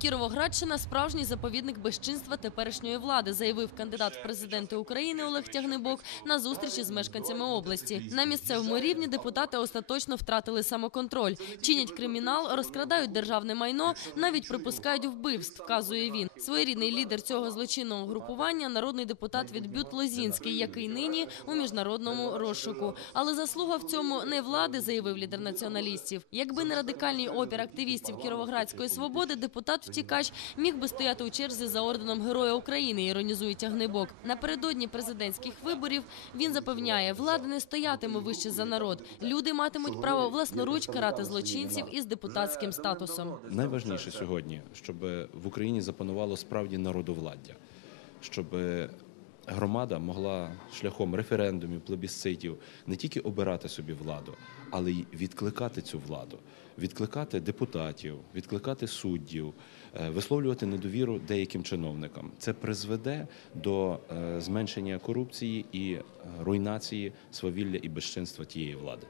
Кіровоградщина справжній заповідник безчинства теперішньої влади, заявив кандидат в президенти України Олег Тягнебок на зустрічі з мешканцями області. На місцевому рівні депутати остаточно втратили самоконтроль, чинять кримінал, розкрадають державне майно, навіть припускають вбивств, вказує він. Своєрідний лідер цього злочинного групування народний депутат від Бют Лозінський, який нині у міжнародному розшуку. Але заслуга в цьому не влади, заявив лідер націоналістів. Якби не радикальний опір активістів Кіровоградської свободи, депутат втікач міг би стояти у черзі за орденом Героя України. Іронізує тягнибок. Напередодні президентських виборів він запевняє, влада не стоятиме вище за народ. Люди матимуть право власноруч карати злочинців із депутатським статусом. Найважніше сьогодні, щоб в Україні запанувало справді народовладдя, щоб громада могла шляхом референдумів, плебісцитів не тільки обирати собі владу, але й відкликати цю владу, відкликати депутатів, відкликати суддів, е, висловлювати недовіру деяким чиновникам. Це призведе до е, зменшення корупції і е, руйнації свавілля і безчинства тієї влади.